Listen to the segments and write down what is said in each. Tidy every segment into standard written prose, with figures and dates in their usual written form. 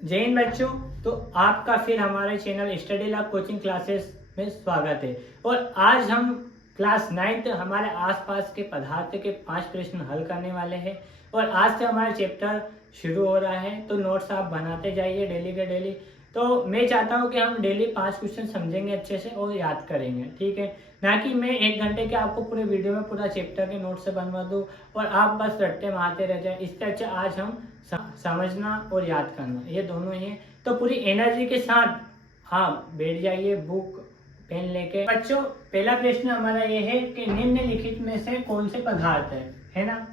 जय हिंद बच्चों। तो आपका फिर हमारे channel study lab coaching classes में स्वागत है। और आज हम क्लास 9th हमारे आसपास के पदार्थ के 5 प्रश्न हल करने वाले हैं। और आज से हमारा चैप्टर शुरू हो रहा है, तो नोट्स आप बनाते जाइए डेली के डेली। तो मैं चाहता हूँ कि हम डेली 5 क्वेश्चन समझेंगे अच्छे से और याद करेंगे, ठीक है। ना कि मैं 1 घंटे के आपको पूरे वीडियो में पूरा चैप्टर के नोट से बनवा दूँ और आप बस रट्टे मारते रह जाए। इससे अच्छा आज हम समझना और याद करना, ये दोनों ही है। तो पूरी एनर्जी के साथ हाँ बैठ जाइए बुक पेन लेके। बच्चों, पहला प्रश्न हमारा ये है कि निम्नलिखित में से कौन से पदार्थ है ना।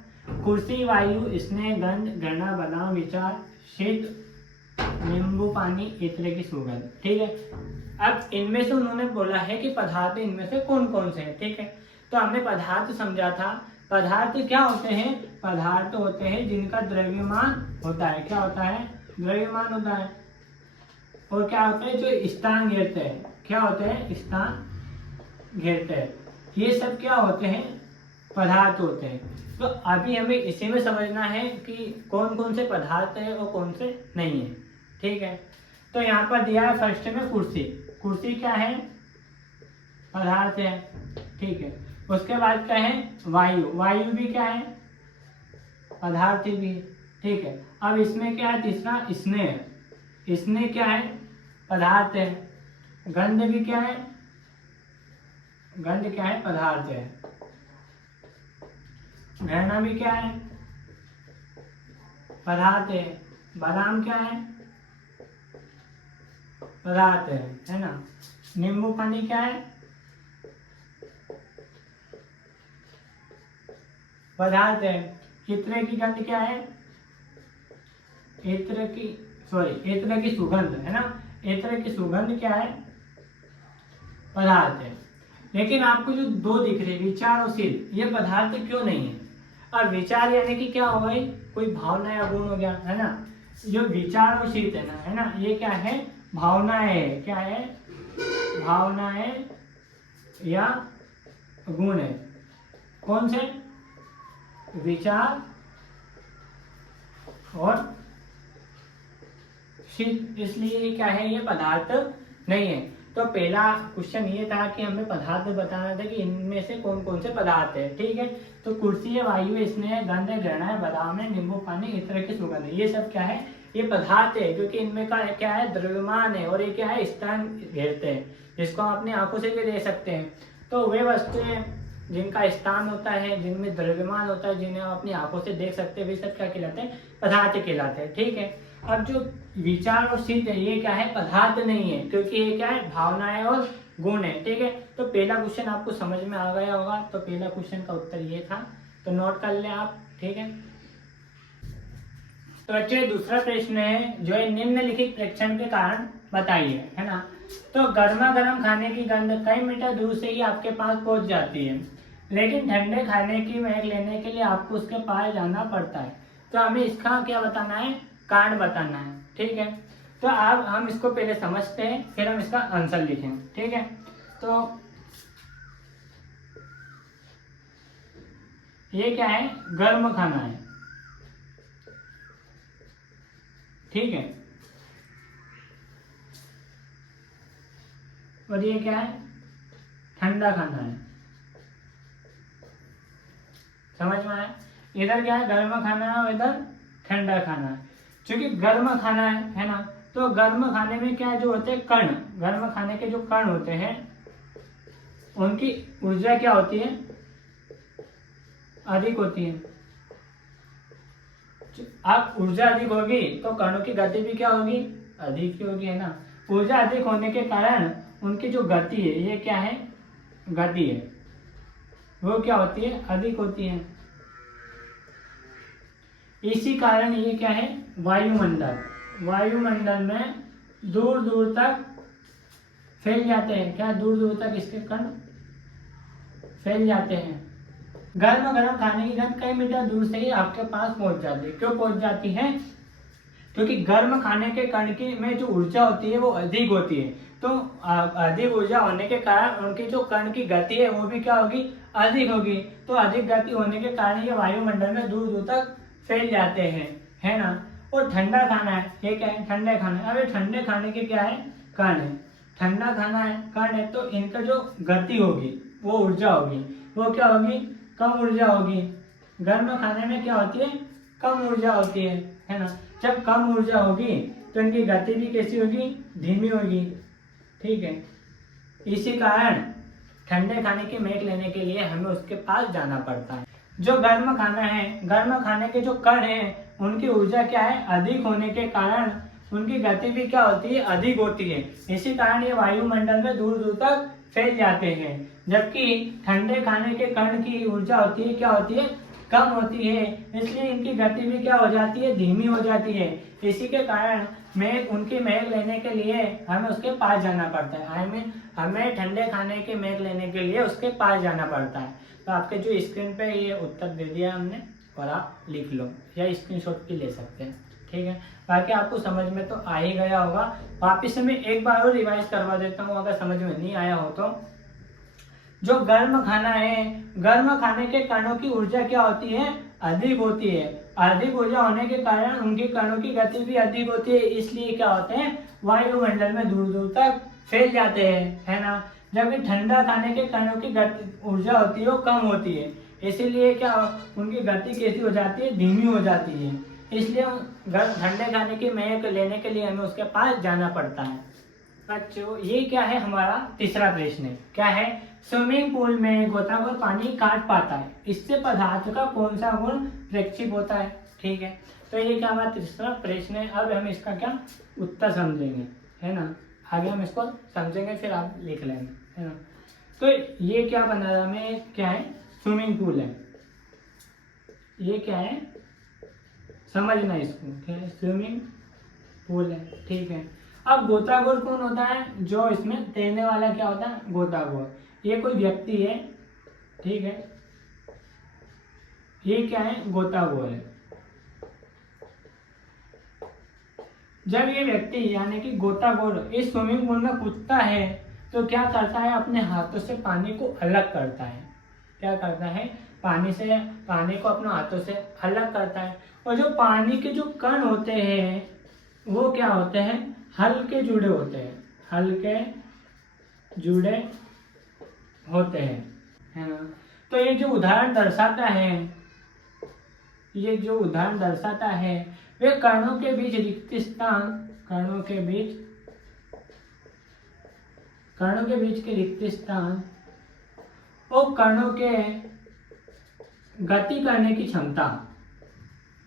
कुर्सी, वायु, स्नेह, गंध, गणना, बादाम, विचार, शीत, नींबू पानी, इत्र की सुगंध, ठीक है। अब इनमें से उन्होंने बोला है कि पदार्थ इनमें से कौन कौन से हैं, ठीक है। तो हमने पदार्थ समझा था। पदार्थ क्या होते हैं? पदार्थ होते हैं जिनका द्रव्यमान होता है। क्या होता है? द्रव्यमान होता है। और क्या होता है? जो स्थान घेरते हैं। क्या होते हैं? स्थान घेरते हैं। ये सब क्या होते हैं? पदार्थ होते हैं। तो अभी हमें इसी में समझना है कि कौन कौन से पदार्थ है और कौन से नहीं है, ठीक है। तो यहाँ पर दिया है फर्स्ट में कुर्सी। कुर्सी क्या है? पदार्थ है, ठीक है। उसके बाद क्या है? वायु। वायु भी क्या है? पदार्थ भी, ठीक है। अब इसमें क्या है? तीसरा स्नेह। स्नेह क्या है? पदार्थ है। गंध भी क्या है? गंध क्या है? पदार्थ है। घृणा भी क्या है? पदार्थ है। बादाम क्या है? पदार्थ है ना। नींबू पानी क्या है? पदार्थ है। इत्र की गंध क्या है? इत्र की सुगंध है ना। इत्र की सुगंध क्या है? पदार्थ है। लेकिन आपको जो दो दिख रहे विचार और शील, ये पदार्थ क्यों नहीं है? और विचार यानी कि क्या हो गई? कोई भावना या गुण हो गया, है ना। जो विचार और शील है ना, ये क्या है? भावनाएं है। क्या है? भावनाएं या गुण है। कौन से? विचार और शील। इसलिए क्या है? ये पदार्थ नहीं है। तो पहला क्वेश्चन ये था कि हमें पदार्थ बताना था कि इनमें से कौन कौन से पदार्थ है, ठीक है। तो कुर्सी है, वायु है, स्नेह है, गंध है, घृणा है, बादाम है, नींबू पानी, इत्र की सुगंध है। ये सब क्या है? ये पदार्थ है, क्योंकि इनमें का क्या है? द्रव्यमान है। और ये क्या है? स्थान घेरते हैं, जिसको आप अपनी आंखों से भी देख सकते हैं। तो वे वस्तुएं जिनका स्थान होता है, जिनमें द्रव्यमान होता है, जिन्हें आप अपनी आंखों से देख सकते हैं, वे सब क्या कहलाते हैं? पदार्थ कहलाते हैं, ठीक है। अब जो विचार और सिद्ध है, ये क्या है? पदार्थ नहीं है, क्योंकि ये क्या है? भावनाएं और गुण है, ठीक है। तो पहला क्वेश्चन आपको समझ में आ गया होगा। तो पहला क्वेश्चन का उत्तर ये था, तो नोट कर ले आप, ठीक है। तो बच्चे दूसरा प्रश्न है जो है निम्नलिखित प्रेक्षण के कारण बताइए, है ना। तो गर्मा गर्म खाने की गंध कई मीटर दूर से ही आपके पास पहुंच जाती है, लेकिन ठंडे खाने की महक लेने के लिए आपको उसके पास जाना पड़ता है। तो हमें इसका क्या बताना है? कारण बताना है, ठीक है। तो अब हम इसको पहले समझते हैं, फिर हम इसका आंसर लिखेंगे, ठीक है। तो ये क्या है? गर्म खाना है, ठीक है। और ये क्या है? ठंडा खाना है। समझ में आया? इधर क्या है? गर्म खाना है और इधर ठंडा खाना है। क्योंकि गर्म खाना है ना, तो गर्म खाने में क्या जो होते हैं? कण। गर्म खाने के जो कण होते हैं, उनकी ऊर्जा क्या होती है? अधिक होती है। अब ऊर्जा अधिक होगी तो कणों की गति भी क्या होगी? अधिक ही होगी, है ना। ऊर्जा अधिक होने के कारण उनकी जो गति है, ये क्या है? गति है, वो क्या होती है? अधिक होती है। इसी कारण ये क्या है? वायुमंडल में दूर दूर तक फैल जाते हैं। क्या? दूर दूर तक इसके कण फैल जाते हैं। गर्म गर्म खाने की गंध कई मीटर दूर से ही आपके पास पहुंच जाती है। क्यों पहुंच जाती है? क्योंकि गर्म खाने के कण की में जो ऊर्जा होती है वो अधिक होती है। तो अधिक ऊर्जा होने के कारण उनकी जो कण की गति है वो भी क्या होगी? अधिक होगी। तो अधिक गति होने के कारण ये वायुमंडल में दूर दूर तक फैल जाते हैं, है ना। और ठंडा खाना है, ये क्या है, ठंडे खाना है। अब ये ठंडे खाने के क्या है, कण है, ठंडा खाना है, कण है, तो इनका जो गति होगी वो ऊर्जा होगी, वो क्या होगी, कम ऊर्जा होगी। गर्म खाने में क्या होती है, कम ऊर्जा होती है ना। जब कम ऊर्जा होगी तो इनकी गति भी कैसी होगी, धीमी होगी। ठीक है, इसी कारण ठंडे खाने की महक लेने के लिए हमें उसके पास जाना पड़ता है। जो गर्म खाना है, गर्म खाने के जो कण हैं उनकी ऊर्जा क्या है, अधिक होने के कारण उनकी गति भी क्या होती है, अधिक होती है। इसी कारण ये वायुमंडल में दूर दूर तक फैल जाते हैं। जबकि ठंडे खाने के कण की ऊर्जा होती है, क्या होती है, कम होती है, इसलिए इनकी गति भी क्या हो जाती है, धीमी हो जाती है। इसी के कारण महक, उनकी महक लेने के लिए हमें उसके पास जाना पड़ता है। हमें ठंडे खाने की महक लेने के लिए उसके पास जाना पड़ता है। तो आपके जो स्क्रीन पे ये उत्तर दे दिया हमने, और आप लिख लो या स्क्रीनशॉट भी ले सकते हैं। ठीक है, बाकी आपको समझ में तो आ ही गया होगा। वापिस से मैं एक बार और रिवाइज करवा देता हूँ अगर समझ में नहीं आया हो तो। जो गर्म खाना है, गर्म खाने के कणों की ऊर्जा क्या होती है, अधिक होती है। अधिक ऊर्जा होने के कारण उनके कणों की गति भी अधिक होती है, इसलिए क्या होते हैं, वायुमंडल में दूर दूर तक फैल जाते हैं, है ना। जबकि ठंडा खाने के कणों की गति ऊर्जा होती है वो कम होती है, इसीलिए क्या उनकी गति कैसी हो जाती है, धीमी हो जाती है। इसलिए ठंडे खाने की महक लेने के लिए हमें उसके पास जाना पड़ता है। बच्चों, ये क्या है, हमारा तीसरा प्रश्न है। क्या है, स्विमिंग पूल में गोताखोर पानी काट पाता है, इससे पदार्थ का कौन सा गुण प्रक्षेप होता है। ठीक है, तो ये क्या हमारा तीसरा प्रश्न है। अब हम इसका क्या उत्तर समझेंगे, है ना। आगे हम इसको समझेंगे, फिर आप लिख लेंगे, है ना। तो ये क्या बना रहा हमें, क्या है, स्विमिंग पूल है। ये क्या है, समझना इसको, क्या है, स्विमिंग पूल है। ठीक है, अब गोताखोर कौन होता है, जो इसमें तैरने वाला क्या होता है, गोताखोर। ये कोई व्यक्ति है, ठीक है, ये क्या है, गोताखोर है। जब ये व्यक्ति यानी कि गोताखोर इस स्विमिंग पूल में कूदता है तो क्या करता है, अपने हाथों से पानी को अलग करता है। क्या करता है, पानी को अपने हाथों से अलग करता है। और जो पानी के जो कण होते हैं वो क्या होते हैं, हल्के जुड़े होते हैं, हल्के जुड़े होते हैं, है ना। तो ये जो उदाहरण दर्शाता है, ये जो उदाहरण दर्शाता है वे कणों के बीच रिक्त स्थान, कणों के बीच के रिक्त स्थान और कणों के गति करने की क्षमता,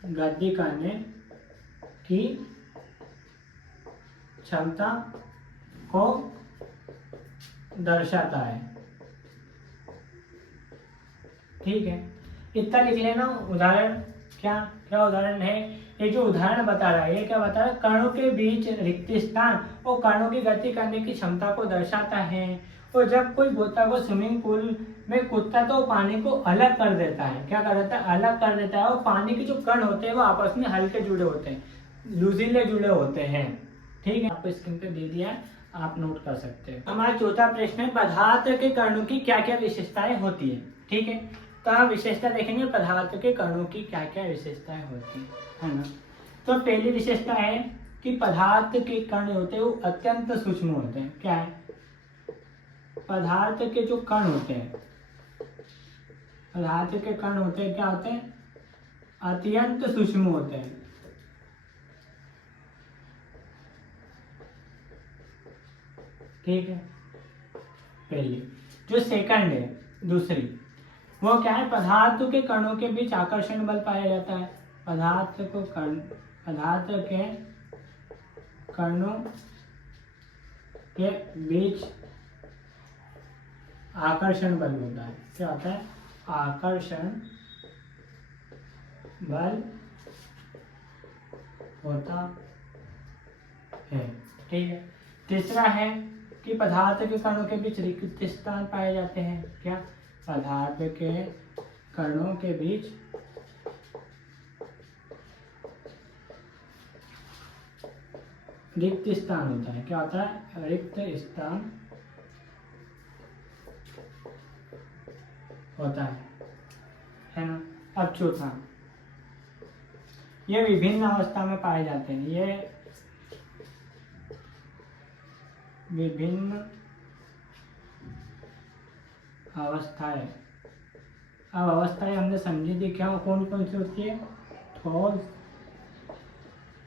गति करने की क्षमता को दर्शाता है। ठीक है, इतना लिख लेना। उदाहरण क्या क्या उदाहरण है, ये जो उदाहरण बता रहा है, ये क्या बता रहा है, कणों के बीच रिक्त स्थान और कणों की गति करने की क्षमता को दर्शाता है। और जब कोई गोताखोर स्विमिंग पूल में कूदता है तो पानी को अलग कर देता है। क्या कर देता है, अलग कर देता है। और पानी के जो कण होते हैं वो आपस में हल्के जुड़े होते हैं, लूजीले जुड़े होते हैं। ठीक है, आपको स्क्रीन पे दे दिया है, आप नोट कर सकते हैं। हमारा चौथा प्रश्न है, पदार्थ के कणों की क्या क्या विशेषताएं होती है। ठीक है, तो हम विशेषता देखेंगे पदार्थ के कणों की क्या क्या विशेषताएं होती है ना। तो पहली विशेषता है कि पदार्थ के कण होते हैं वो अत्यंत सूक्ष्म होते हैं। क्या है, पदार्थ के जो कण होते हैं, पदार्थ के कण होते हैं, क्या होते हैं, अत्यंत सूक्ष्म होते हैं। ठीक है, पहली। जो सेकंड है, दूसरी, वो क्या है, पदार्थ के कणों के बीच आकर्षण बल पाया जाता है। पदार्थ के कणों के बीच आकर्षण बल होता है। क्या होता है, आकर्षण बल होता है। ठीक है, तीसरा है कि पदार्थ के कणों के बीच रिक्त स्थान पाए जाते हैं। क्या, पदार्थ के कणों के बीच रिक्त स्थान होता है। क्या होता है, रिक्त स्थान होता है ना। अब चौथा, ये विभिन्न अवस्था में पाए जाते हैं। ये विभिन्न अवस्थाएं। अब अवस्थाएं हमने समझी थी क्या कौन कौन सी होती है, ठोस,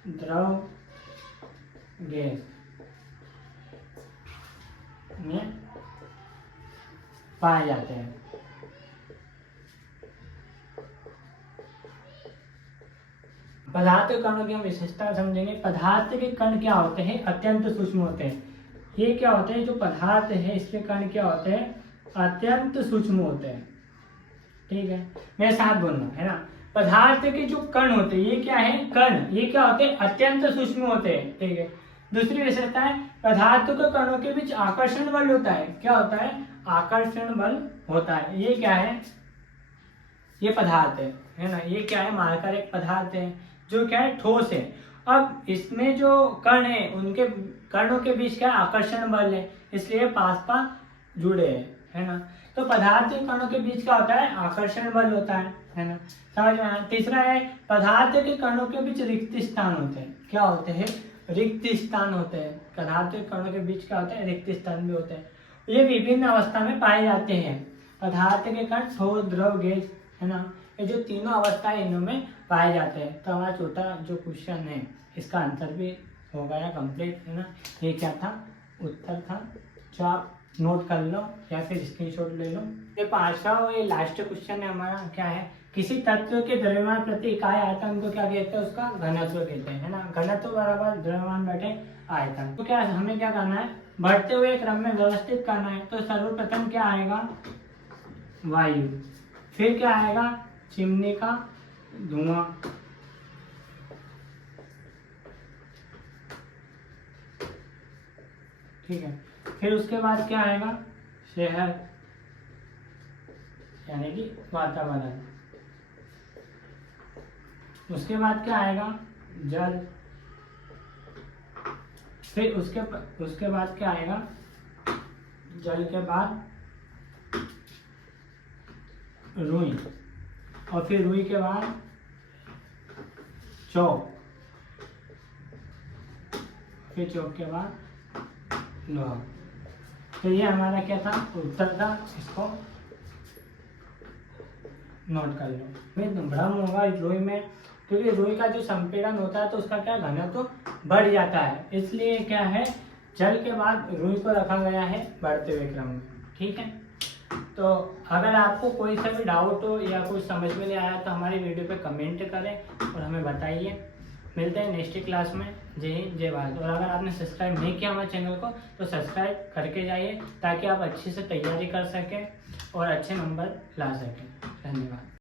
द्रव, गैस में पाए जाते हैं। पदार्थ कणों की हम विशेषता समझेंगे। पदार्थ के कण क्या होते हैं, अत्यंत सूक्ष्म होते हैं। ये क्या होते हैं, जो पदार्थ है इसके कण क्या होते हैं, अत्यंत सूक्ष्म होते हैं। ठीक है, मेरे साथ बोलना है ना। पदार्थ के जो कण होते हैं ये क्या है, कण, ये क्या होते हैं, अत्यंत सूक्ष्म होते हैं। ठीक है, दूसरी विशेषता है पदार्थ के कणों के बीच आकर्षण बल होता है। क्या होता है, आकर्षण बल होता है। ये क्या है, ये पदार्थ है ना। ये क्या है, मार्कर एक पदार्थ है जो क्या है, ठोस है। अब इसमें जो कण है उनके कणों के बीच क्या आकर्षण बल है, इसलिए पास पास जुड़े हैं, है ना। तो पदार्थ के कणों के बीच क्या होता है, आकर्षण बल होता है ना। समझ में आया। तीसरा है पदार्थ के कणों के बीच रिक्त स्थान होते हैं। क्या होते हैं, रिक्त स्थान होते हैं। पदार्थ के कणों के बीच क्या होता है, रिक्त स्थान भी होते हैं। ये विभिन्न अवस्था में पाए जाते हैं। पदार्थ के कण, ठोस, द्रव, गैस, है ना, ये जो तीनों अवस्थाएं इनमें पाए जाते हैं। तो हमारा छोटा जो क्वेश्चन है इसका आंसर भी हो गया कंप्लीट, है ना। ये क्या था, उत्तर था। जो आप नोट कर लो या फिर स्क्रीनशॉट ले लो। ये पांचवा और ये लास्ट क्वेश्चन है हमारा, क्या है, किसी तत्व के द्रव्यमान प्रति इकाई आयतन को क्या कहते हैं, उसका घनत्व कहते हैं, है ना। घनत्व बराबर द्रव्यमान बटे आयतन। तो क्या हमें क्या करना है, बढ़ते हुए क्रम में व्यवस्थित करना है। तो सर्वप्रथम क्या आएगा, वायु, फिर क्या आएगा, चिमनी का धुआं, ठीक है, फिर उसके बाद क्या आएगा, शहर यानी कि वातावरण, उसके बाद क्या आएगा, जल, फिर उसके बाद क्या आएगा, जल के बाद रुई, और फिर रुई के बाद चौक, फिर चौक के बाद लोहा। तो ये हमारा क्या था, उत्तर था। इसको नोट कर लो। में भ्रम होगा रुई में, क्योंकि रुई का जो संपीड़न होता है तो उसका क्या घनत्व बढ़ जाता है, इसलिए क्या है, जल के बाद रुई को रखा गया है बढ़ते हुए क्रम में। ठीक है, तो अगर आपको कोई सा भी डाउट हो या कुछ समझ में नहीं आया तो हमारी वीडियो पे कमेंट करें और हमें बताइए। मिलते हैं नेक्स्ट क्लास में। जय हिंद, जय भारत। और अगर आपने सब्सक्राइब नहीं किया हमारे चैनल को तो सब्सक्राइब करके जाइए, ताकि आप अच्छे से तैयारी कर सकें और अच्छे नंबर ला सकें। धन्यवाद।